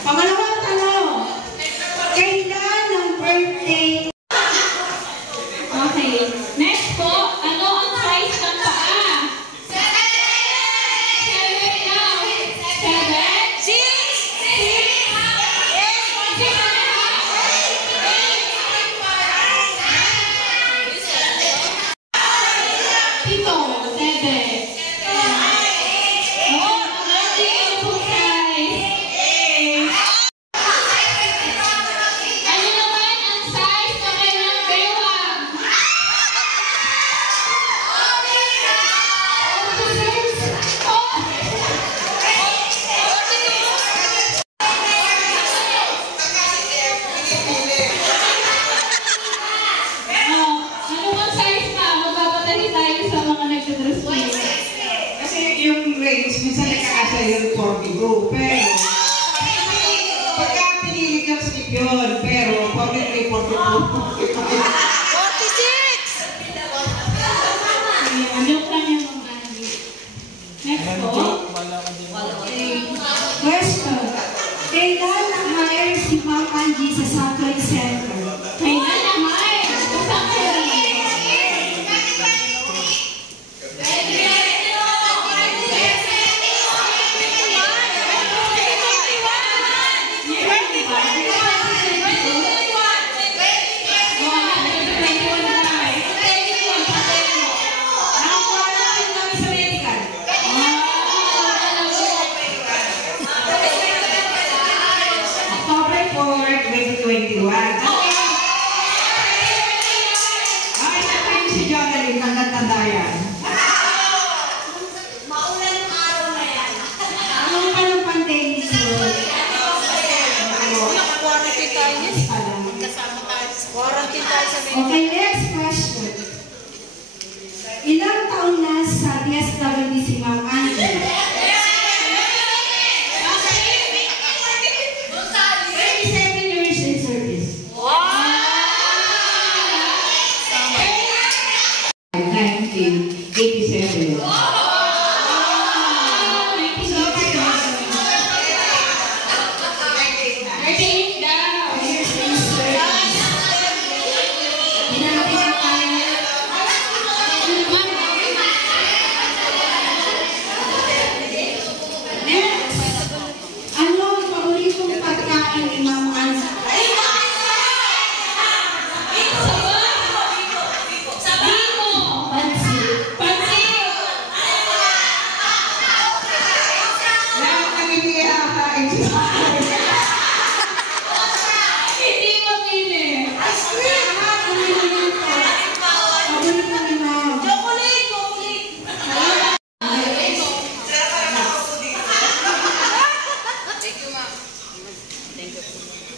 Pangalawang tanong, kailan ang birthday? Okay. Next po, ano ang size ng paa? 7 now. 7? 6? minsan nakakasa yung 42, pero pagka pinili ka skip yun, pero 43, 42, 46! Joke lang yung mga Andy. Next po. Question. Kailan na-hire si Ma'am Angie sa Sanctuary Center? Kailan na-hire sa Sanctuary? Si Jonathan, tanda-tanda yan. Maulan ng araw na yan. Ano pa ng pandemic yun? Naka-quarantine tayo niya. Kasama tayo. Quarantine tayo sa Manila. Okay, next question. Ilang taon na sa DSWD si Ma'am Angie? 37 years in service. Wow! 1987. Ano ang paboritong pagkain ni Ma'am Angie?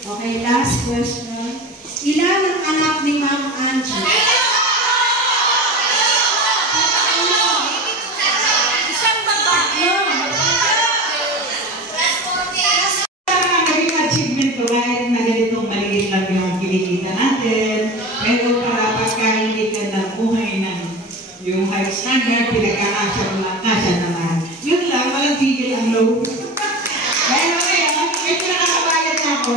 Okay, last question. Ilan ang anak ni Ma'am Angie? Isang babae. Ang naging achievement ko kahit na ganitong maliit lang yung kinikita natin. Pero para pagka hindi ka nabuhay ng yung high standard, pinagkakasya mo lang, kasya naman. Yun lang, walang tigil ang low. Pero medyo nakakabayad na ako.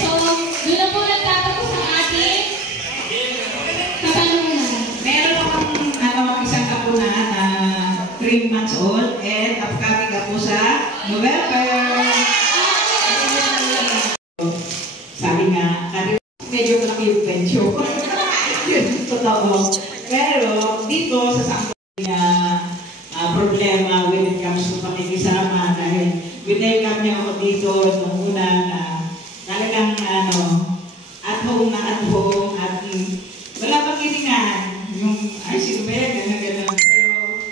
So, doon na po nagtatapos ang ating katanungan. Meron akong isang apo na 3 months old and upcoming ako sa November. Sabi nga, medyo malaki yung pensyo. Totoo. Pero dito sa Sanctuary na problema when it comes to pakikisama dahil winelcome niya ako dito nung una na talagang at home at wala pang hiningan yung ICU bed, gano'n. Pero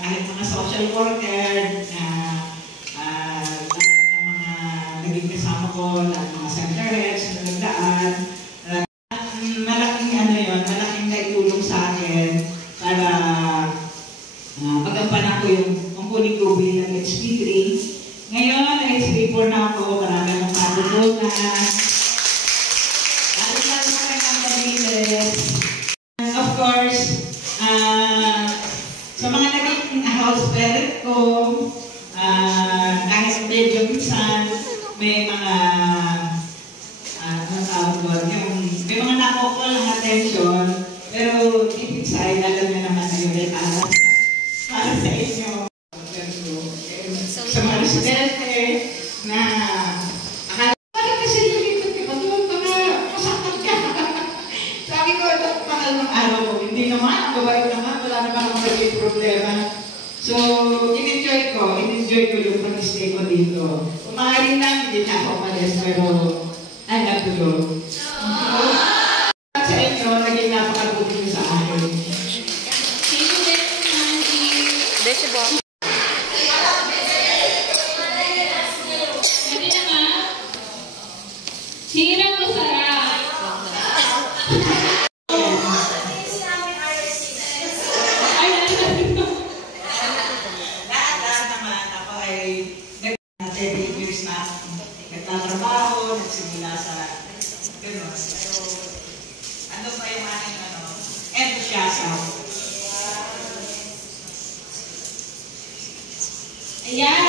kahit mga social worker lahat ng mga naging kasama ko, lahat ng mga center heads na nagdaan, malaking malaking naitulong sa akin para magampanan ko yung kunin ko bilang HP3. Ngayon, HP4 na ako, marami ng matutunan. Lalo na rin ang pamilis. Of course, sa mga naging house parent ko, presidente na akala parang kasi lumipot ka, matuwag ka na, masakit ka. Sabi ko, ito pangalawang araw ko, hindi naman, ang gawain naman, wala naman akong magiging problema. So, in-enjoy ko yung pag-stay ko dito. Umaaring lang, hindi na ako umalis, pero I have to go. At sa inyo, naging napakabuti nyo sa akin. Thank you very much. Desi po. Pwede naman. Hirap o sarap? Lahat naman ako ay nag-7 years na nagtatrabaho, nagsimula sa gano'n. Pero ano pa yung aking enthusiasm? Ayan.